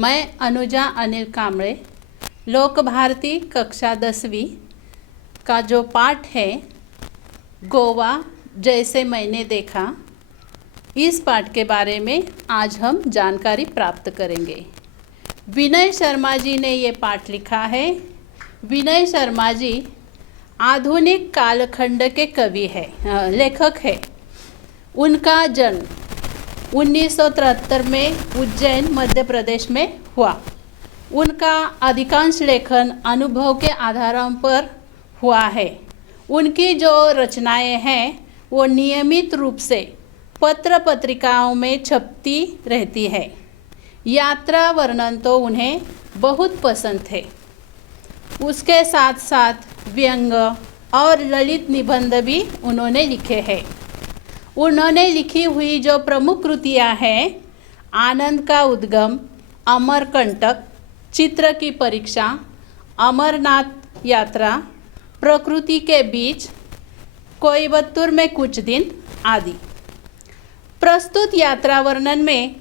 मैं अनुजा अनिल कामड़े लोक भारती कक्षा 10वीं का जो पाठ है गोवा जैसे मैंने देखा, इस पाठ के बारे में आज हम जानकारी प्राप्त करेंगे। विनय शर्मा जी ने ये पाठ लिखा है। विनय शर्मा जी आधुनिक कालखंड के कवि है, लेखक है। उनका जन्म 1973 में उज्जैन मध्य प्रदेश में हुआ। उनका अधिकांश लेखन अनुभव के आधारों पर हुआ है। उनकी जो रचनाएं हैं वो नियमित रूप से पत्र पत्रिकाओं में छपती रहती है। यात्रा वर्णन तो उन्हें बहुत पसंद थे। उसके साथ साथ व्यंग और ललित निबंध भी उन्होंने लिखे हैं। उन्होंने लिखी हुई जो प्रमुख कृतियाँ हैं, आनंद का उद्गम, अमरकंटक, चित्र की परीक्षा, अमरनाथ यात्रा, प्रकृति के बीच, कोयबत्तूर में कुछ दिन आदि। प्रस्तुत यात्रा वर्णन में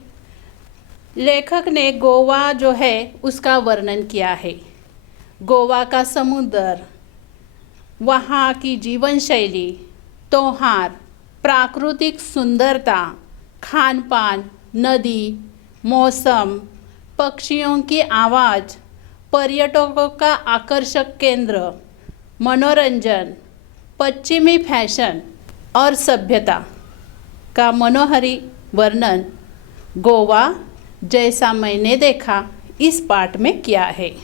लेखक ने गोवा जो है उसका वर्णन किया है। गोवा का समुद्र, वहाँ की जीवन शैली, त्योहार, प्राकृतिक सुंदरता, खान पान, नदी, मौसम, पक्षियों की आवाज़, पर्यटकों का आकर्षक केंद्र, मनोरंजन, पश्चिमी फैशन और सभ्यता का मनोहारी वर्णन गोवा जैसा मैंने देखा इस पाठ में किया है।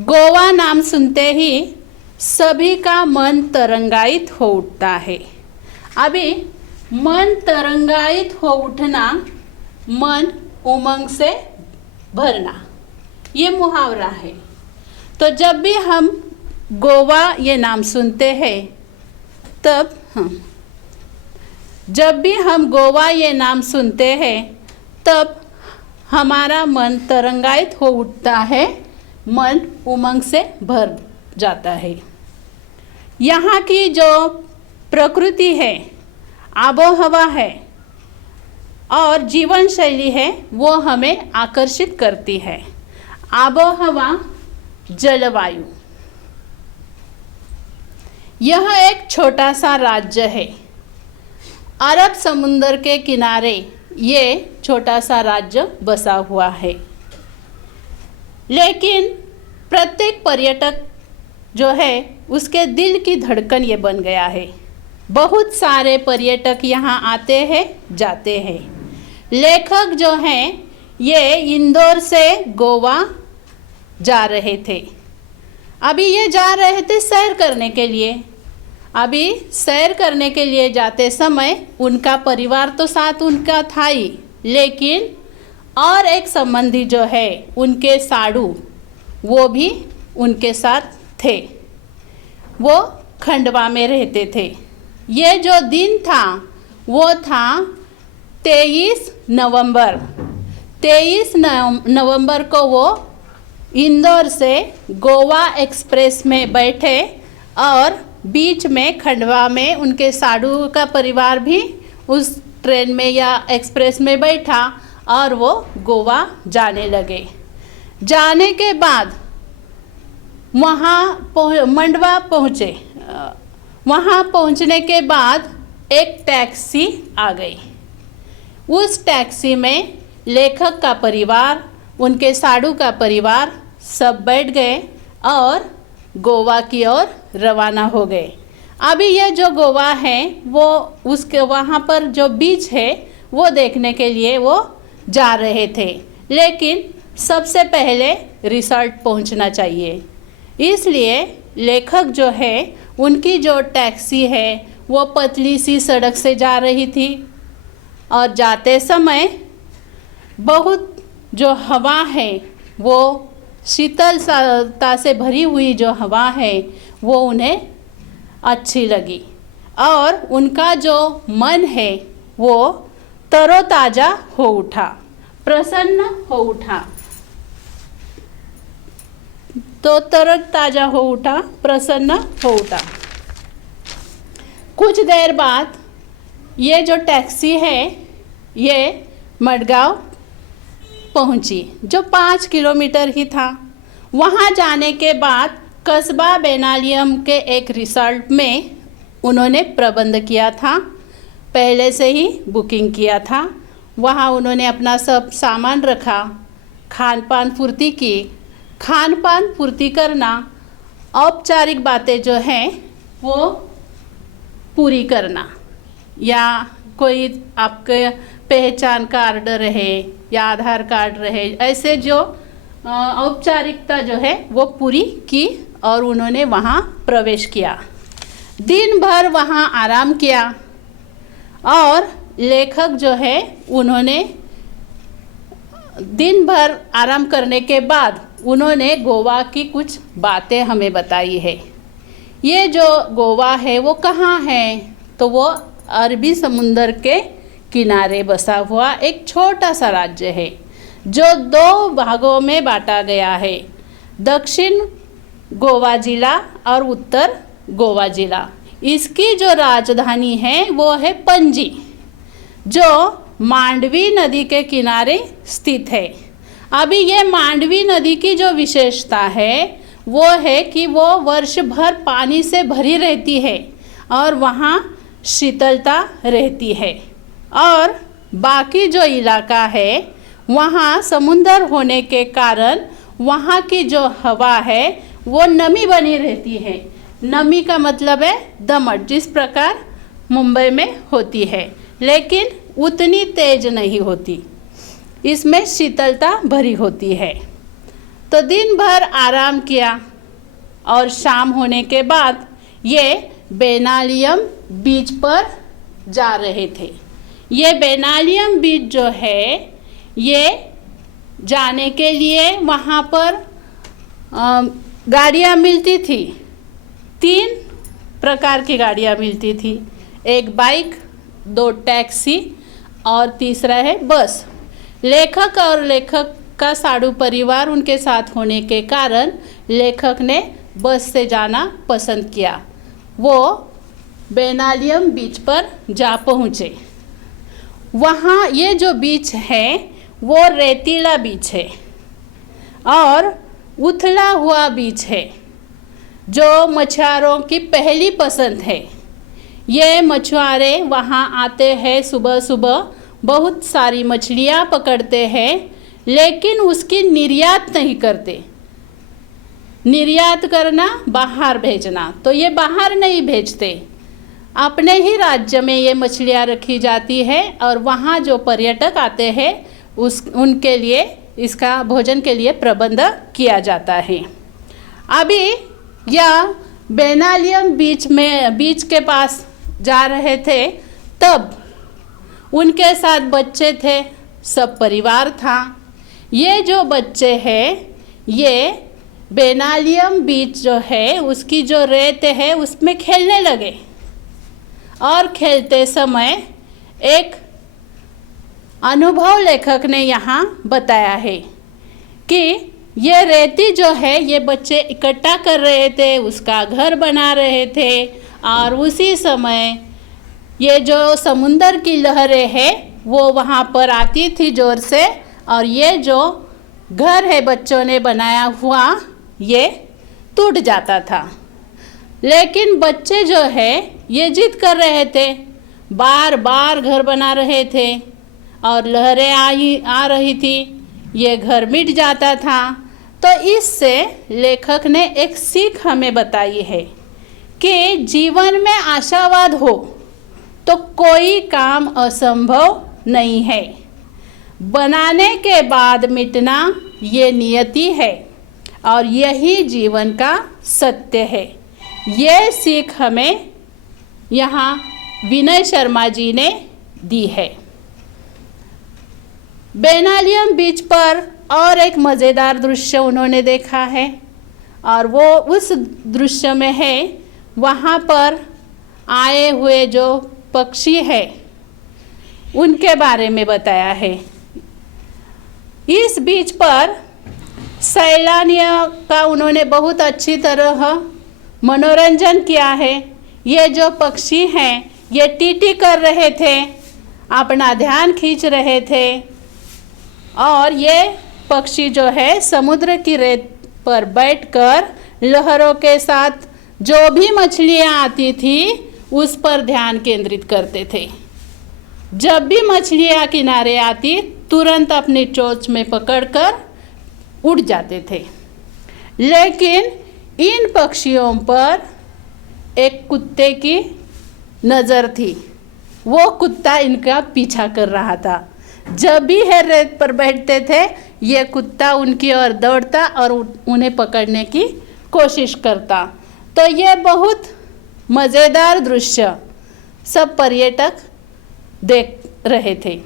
गोवा नाम सुनते ही सभी का मन तरंगायित हो उठता है। अभी मन तरंगायित हो उठना, मन उमंग से भरना, ये मुहावरा है। तो जब भी हम गोवा ये नाम सुनते हैं तब हमारा मन तरंगायित हो उठता है, मन उमंग से भर जाता है। यहाँ की जो प्रकृति है, आबोहवा है और जीवन शैली है वो हमें आकर्षित करती है। आबोहवा, जलवायु। यह एक छोटा सा राज्य है। अरब समुद्र के किनारे ये छोटा सा राज्य बसा हुआ है। लेकिन प्रत्येक पर्यटक जो है उसके दिल की धड़कन ये बन गया है। बहुत सारे पर्यटक यहाँ आते हैं, जाते हैं। लेखक जो हैं ये इंदौर से गोवा जा रहे थे। अभी ये जा रहे थे सैर करने के लिए। अभी सैर करने के लिए जाते समय उनका परिवार तो साथ उनका था ही, लेकिन और एक संबंधी जो है उनके साड़ू, वो भी उनके साथ थे। वो खंडवा में रहते थे। ये जो दिन था वो था 23 नवंबर। 23 नवंबर को वो इंदौर से गोवा एक्सप्रेस में बैठे और बीच में खंडवा में उनके साड़ू का परिवार भी उस ट्रेन में या एक्सप्रेस में बैठा और वो गोवा जाने लगे। जाने के बाद वहाँ मंडवा पहुँचे। वहाँ पहुँचने के बाद एक टैक्सी आ गई। उस टैक्सी में लेखक का परिवार, उनके साड़ू का परिवार सब बैठ गए और गोवा की ओर रवाना हो गए। अभी ये जो गोवा है वो उसके वहाँ पर जो बीच है वो देखने के लिए वो जा रहे थे, लेकिन सबसे पहले रिसॉर्ट पहुँचना चाहिए। इसलिए लेखक जो है उनकी जो टैक्सी है वो पतली सी सड़क से जा रही थी और जाते समय बहुत जो हवा है वो शीतलता से भरी हुई जो हवा है वो उन्हें अच्छी लगी और उनका जो मन है वो तरोताज़ा हो उठा, प्रसन्न हो उठा। तो तरोताज़ा हो उठा, प्रसन्न हो उठा। कुछ देर बाद ये जो टैक्सी है ये मडगांव पहुंची, जो 5 किलोमीटर ही था। वहां जाने के बाद कस्बा बेनालियम के एक रिसॉर्ट में उन्होंने प्रबंध किया था, पहले से ही बुकिंग किया था। वहाँ उन्होंने अपना सब सामान रखा, खान पान पूर्ति की। खान पान पूर्ति करना, औपचारिक बातें जो हैं वो पूरी करना, या कोई आपके पहचान कार्ड रहे या आधार कार्ड रहे, ऐसे जो औपचारिकता जो है वो पूरी की और उन्होंने वहाँ प्रवेश किया। दिन भर वहाँ आराम किया और लेखक जो है उन्होंने दिन भर आराम करने के बाद उन्होंने गोवा की कुछ बातें हमें बताई है। ये जो गोवा है वो कहाँ है, तो वो अरबी समुंदर के किनारे बसा हुआ एक छोटा सा राज्य है जो 2 भागों में बांटा गया है, दक्षिण गोवा जिला और उत्तर गोवा जिला। इसकी जो राजधानी है वो है पणजी, जो मांडवी नदी के किनारे स्थित है। अभी ये मांडवी नदी की जो विशेषता है वो है कि वो वर्ष भर पानी से भरी रहती है और वहाँ शीतलता रहती है, और बाकी जो इलाका है वहाँ समुंदर होने के कारण वहाँ की जो हवा है वो नमी बनी रहती है। नमी का मतलब है दमट, जिस प्रकार मुंबई में होती है, लेकिन उतनी तेज नहीं होती, इसमें शीतलता भरी होती है। तो दिन भर आराम किया और शाम होने के बाद ये बेनालियम बीच पर जा रहे थे। ये बेनालियम बीच जो है, ये जाने के लिए वहाँ पर गाड़ियाँ मिलती थी। 3 प्रकार की गाड़ियाँ मिलती थी, एक बाइक, 2 टैक्सी और तीसरा है बस। लेखक और लेखक का साधु परिवार उनके साथ होने के कारण लेखक ने बस से जाना पसंद किया। वो बेनालियम बीच पर जा पहुँचे। वहाँ ये जो बीच है वो रेतीला बीच है और उथला हुआ बीच है, जो मछुआरों की पहली पसंद है। ये मछुआरे वहाँ आते हैं सुबह सुबह, बहुत सारी मछलियाँ पकड़ते हैं, लेकिन उसकी निर्यात नहीं करते। निर्यात करना, बाहर भेजना, तो ये बाहर नहीं भेजते, अपने ही राज्य में ये मछलियाँ रखी जाती है और वहाँ जो पर्यटक आते हैं उनके लिए इसका भोजन के लिए प्रबंध किया जाता है। अभी यह बेनालियम बीच के पास जा रहे थे, तब उनके साथ बच्चे थे, सब परिवार था। ये जो बच्चे हैं, ये बेनालियम बीच जो है उसकी जो रेत है उसमें खेलने लगे, और खेलते समय एक अनुभव लेखक ने यहाँ बताया है कि ये रेती जो है ये बच्चे इकट्ठा कर रहे थे, उसका घर बना रहे थे, और उसी समय ये जो समुंदर की लहरें हैं वो वहाँ पर आती थी ज़ोर से, और ये जो घर है बच्चों ने बनाया हुआ ये टूट जाता था। लेकिन बच्चे जो है ये जिद कर रहे थे, बार बार घर बना रहे थे, और लहरें आ रही थी, ये घर मिट जाता था। तो इससे लेखक ने एक सीख हमें बताई है कि जीवन में आशावाद हो तो कोई काम असंभव नहीं है। बनाने के बाद मिटना ये नियति है, और यही जीवन का सत्य है। ये सीख हमें यहाँ विनय शर्मा जी ने दी है। बेनालियम बीच पर और एक मज़ेदार दृश्य उन्होंने देखा है, और वो उस दृश्य में है, वहाँ पर आए हुए जो पक्षी है उनके बारे में बताया है। इस बीच पर सैलानियों का उन्होंने बहुत अच्छी तरह मनोरंजन किया है। ये जो पक्षी हैं ये टीटी कर रहे थे, अपना ध्यान खींच रहे थे, और ये पक्षी जो है समुद्र की रेत पर बैठकर लहरों के साथ जो भी मछलियाँ आती थी उस पर ध्यान केंद्रित करते थे। जब भी मछलियाँ किनारे आती तुरंत अपनी चोंच में पकड़कर उड़ जाते थे। लेकिन इन पक्षियों पर एक कुत्ते की नज़र थी। वो कुत्ता इनका पीछा कर रहा था। जब भी है रेत पर बैठते थे ये कुत्ता उनकी ओर दौड़ता और उन्हें पकड़ने की कोशिश करता। तो ये बहुत मज़ेदार दृश्य सब पर्यटक देख रहे थे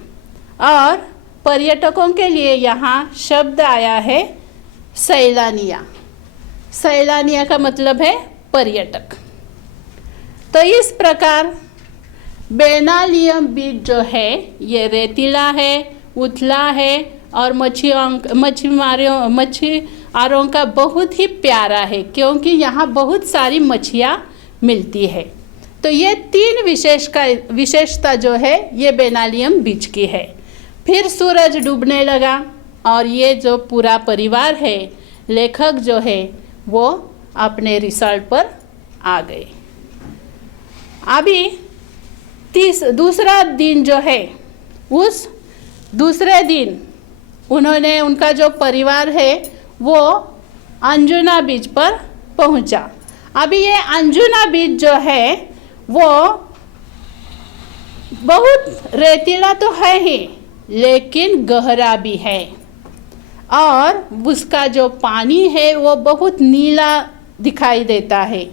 और पर्यटकों के लिए यहाँ शब्द आया है सैलानिया। सैलानिया का मतलब है पर्यटक। तो इस प्रकार बेनालियम बीच जो है ये रेतीला है, उथला है और मछुआरों का बहुत ही प्यारा है क्योंकि यहाँ बहुत सारी मछलियाँ मिलती है। तो ये तीन विशेषता जो है ये बेनालियम बीच की है। फिर सूरज डूबने लगा और ये जो पूरा परिवार है, लेखक जो है वो अपने रिसॉर्ट पर आ गए। अभी दूसरा दिन जो है उस दूसरे दिन उनका जो परिवार है वो अंजुना बीच पर पहुंचा। अभी ये अंजुना बीच जो है वो बहुत रेतीला तो है ही लेकिन गहरा भी है और उसका जो पानी है वो बहुत नीला दिखाई देता है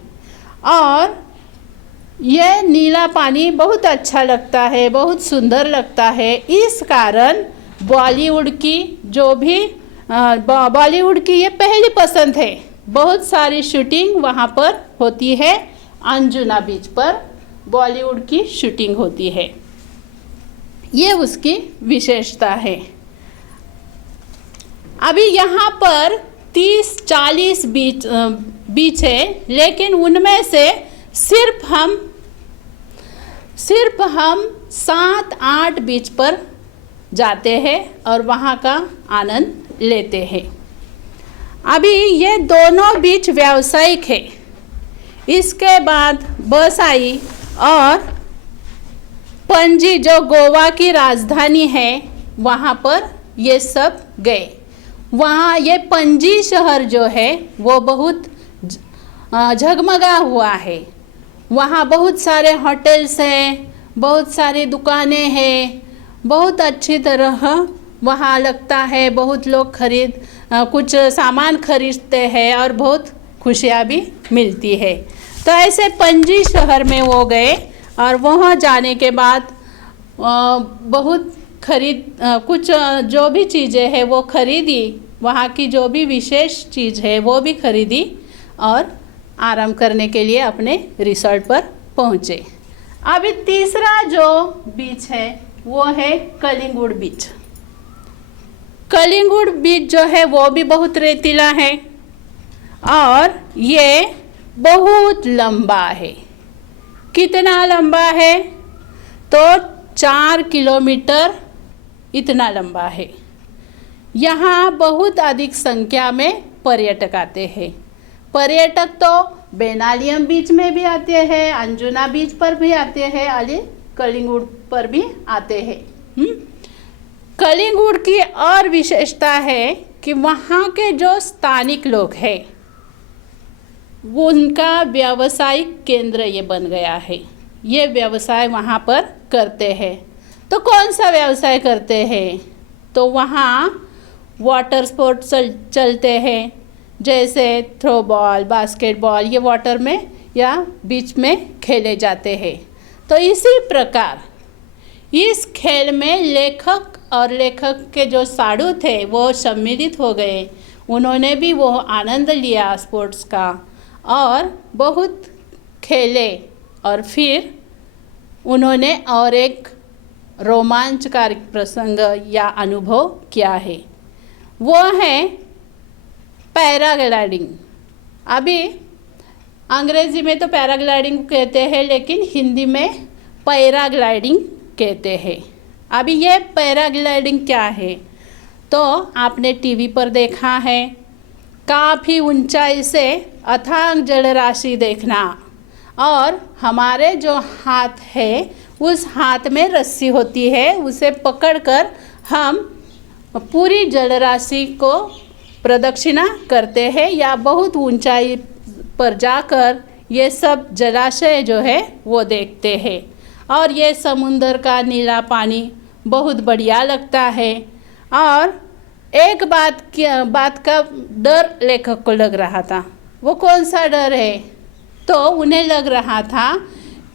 और यह नीला पानी बहुत अच्छा लगता है, बहुत सुंदर लगता है। इस कारण बॉलीवुड की ये पहली पसंद है। बहुत सारी शूटिंग वहाँ पर होती है। अंजुना बीच पर बॉलीवुड की शूटिंग होती है। ये उसकी विशेषता है। अभी यहाँ पर 30-40 बीच है लेकिन उनमें से सिर्फ हम 7-8 बीच पर जाते हैं और वहाँ का आनंद लेते हैं। अभी ये दोनों बीच व्यावसायिक है। इसके बाद बस आई और पणजी जो गोवा की राजधानी है वहाँ पर ये सब गए। वहाँ ये पणजी शहर जो है वो बहुत झगमगा हुआ है। वहाँ बहुत सारे होटल्स हैं, बहुत सारी दुकानें हैं, बहुत अच्छी तरह वहाँ लगता है। बहुत लोग कुछ सामान खरीदते हैं और बहुत खुशियाँ भी मिलती है। तो ऐसे पणजी शहर में वो गए और वहाँ जाने के बाद बहुत कुछ जो भी चीज़ें हैं वो खरीदी। वहाँ की जो भी विशेष चीज़ है वो भी खरीदी और आराम करने के लिए अपने रिसॉर्ट पर पहुँचे। अभी तीसरा जो बीच है वो है कलिंगुड बीच। कलिंगुड बीच जो है वो भी बहुत रेतीला है और ये बहुत लंबा है। कितना लंबा है तो 4 किलोमीटर इतना लंबा है। यहाँ बहुत अधिक संख्या में पर्यटक आते हैं। पर्यटक तो बेनालियम बीच में भी आते हैं, अंजुना बीच पर भी आते हैं, कलिंगुड पर भी आते हैं। कलिंगुड की और विशेषता है कि वहाँ के जो स्थानिक लोग हैं उनका व्यावसायिक केंद्र ये बन गया है। ये व्यवसाय वहाँ पर करते हैं। तो कौन सा व्यवसाय करते हैं तो वहाँ वाटर स्पोर्ट्स चलते हैं, जैसे थ्रो बॉल, बास्केटबॉल, ये वाटर में या बीच में खेले जाते हैं। तो इसी प्रकार इस खेल में लेखक के जो साधु थे वो सम्मिलित हो गए। उन्होंने भी वो आनंद लिया स्पोर्ट्स का और बहुत खेले और फिर उन्होंने और एक रोमांचकारी प्रसंग या अनुभव किया है, वो है पैराग्लाइडिंग। अभी अंग्रेज़ी में तो पैराग्लाइडिंग कहते हैं लेकिन हिंदी में पैराग्लाइडिंग कहते हैं। अभी ये पैराग्लाइडिंग क्या है तो आपने टीवी पर देखा है, काफ़ी ऊंचाई से अथांग जलराशि देखना, और हमारे जो हाथ है उस हाथ में रस्सी होती है, उसे पकड़कर हम पूरी जलराशि को प्रदक्षिणा करते हैं या बहुत ऊंचाई पर जाकर ये सब जलाशय जो है वो देखते हैं। और ये समुंदर का नीला पानी बहुत बढ़िया लगता है। और एक बात का डर लेखक को लग रहा था। वो कौन सा डर है? तो उन्हें लग रहा था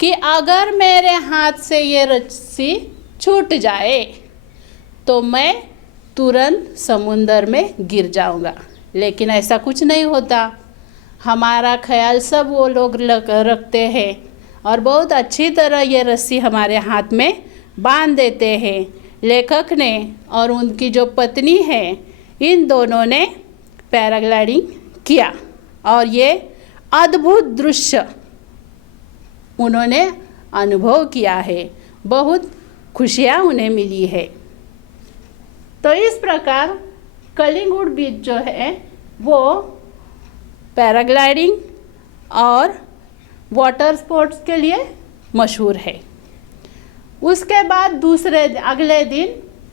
कि अगर मेरे हाथ से ये रस्सी छूट जाए तो मैं तुरंत समुंदर में गिर जाऊंगा। लेकिन ऐसा कुछ नहीं होता। हमारा ख्याल सब वो लोग रखते हैं और बहुत अच्छी तरह ये रस्सी हमारे हाथ में बांध देते हैं। लेखक ने और उनकी जो पत्नी है, इन दोनों ने पैराग्लाइडिंग किया और ये अद्भुत दृश्य उन्होंने अनुभव किया है। बहुत खुशियाँ उन्हें मिली है। तो इस प्रकार कलिंगुड बीच जो है वो पैराग्लाइडिंग और वाटर स्पोर्ट्स के लिए मशहूर है। उसके बाद अगले दिन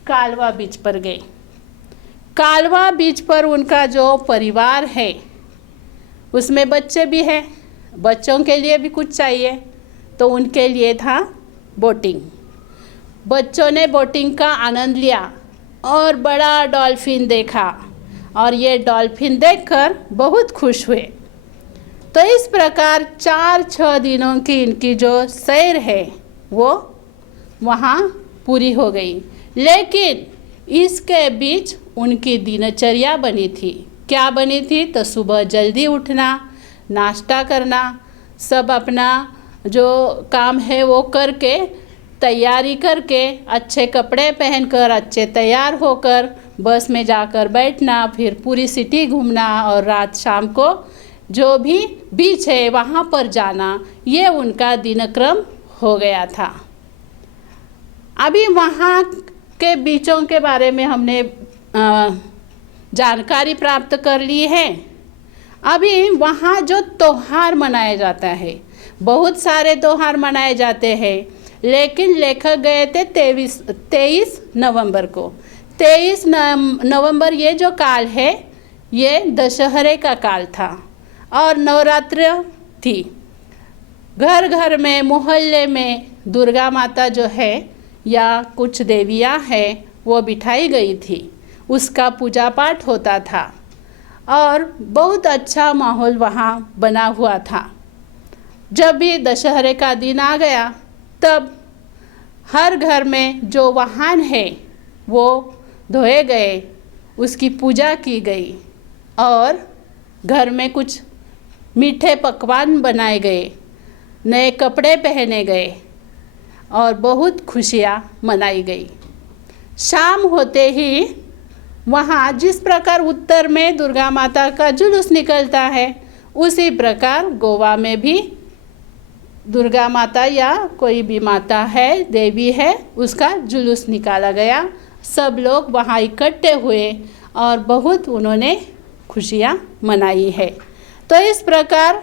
कालवा बीच पर गए। कालवा बीच पर उनका जो परिवार है उसमें बच्चे भी हैं, बच्चों के लिए भी कुछ चाहिए, तो उनके लिए था बोटिंग। बच्चों ने बोटिंग का आनंद लिया और बड़ा डॉल्फिन देखा और ये डॉल्फिन देखकर बहुत खुश हुए। तो इस प्रकार 4-6 दिनों की इनकी जो सैर है वो वहाँ पूरी हो गई। लेकिन इसके बीच उनकी दिनचर्या बनी थी। क्या बनी थी? तो सुबह जल्दी उठना, नाश्ता करना, सब अपना जो काम है वो करके, तैयारी करके, अच्छे कपड़े पहनकर, अच्छे तैयार होकर बस में जाकर बैठना, फिर पूरी सिटी घूमना और रात शाम को जो भी बीच है वहाँ पर जाना, ये उनका दिनक्रम हो गया था। अभी वहाँ के बीचों के बारे में हमने जानकारी प्राप्त कर ली है। अभी वहाँ जो त्योहार मनाया जाता है, बहुत सारे त्योहार मनाए जाते हैं, लेकिन लेखक गए थे 23 नवंबर को। 23 नवंबर ये जो काल है ये दशहरे का काल था और नवरात्र थी। घर घर में, मोहल्ले में दुर्गा माता जो है या कुछ देवियाँ हैं वो बिठाई गई थी, उसका पूजा पाठ होता था और बहुत अच्छा माहौल वहाँ बना हुआ था। जब भी दशहरे का दिन आ गया तब हर घर में जो वाहन है वो धोए गए, उसकी पूजा की गई और घर में कुछ मीठे पकवान बनाए गए, नए कपड़े पहने गए और बहुत खुशियाँ मनाई गई। शाम होते ही वहाँ जिस प्रकार उत्तर में दुर्गा माता का जुलूस निकलता है, उसी प्रकार गोवा में भी दुर्गा माता या कोई भी माता है, देवी है, उसका जुलूस निकाला गया। सब लोग वहाँ इकट्ठे हुए और बहुत उन्होंने खुशियाँ मनाई है। तो इस प्रकार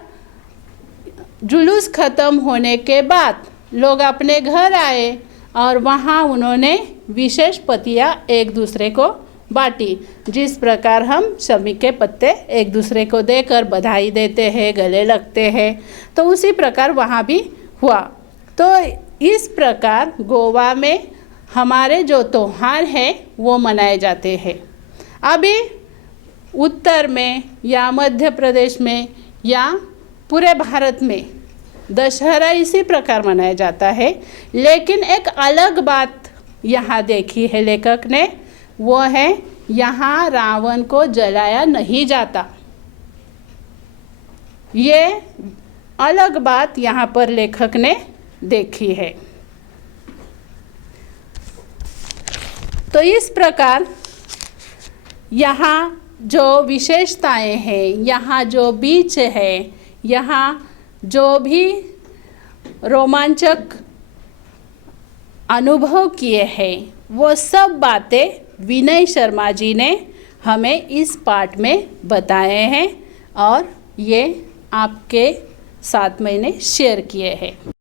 जुलूस ख़त्म होने के बाद लोग अपने घर आए और वहाँ उन्होंने विशेष पत्तियाँ एक दूसरे को बांटी। जिस प्रकार हम शमी के पत्ते एक दूसरे को देकर बधाई देते हैं, गले लगते हैं, तो उसी प्रकार वहाँ भी हुआ। तो इस प्रकार गोवा में हमारे जो त्योहार हैं वो मनाए जाते हैं। अभी उत्तर में या मध्य प्रदेश में या पूरे भारत में दशहरा इसी प्रकार मनाया जाता है। लेकिन एक अलग बात यहाँ देखी है लेखक ने, वो है यहाँ रावण को जलाया नहीं जाता। ये अलग बात यहाँ पर लेखक ने देखी है। तो इस प्रकार यहाँ जो विशेषताएं हैं, यहाँ जो बीच है, यहाँ जो भी रोमांचक अनुभव किए हैं, वो सब बातें विनय शर्मा जी ने हमें इस पाठ में बताए हैं और ये आपके साथ मैंने शेयर किए हैं।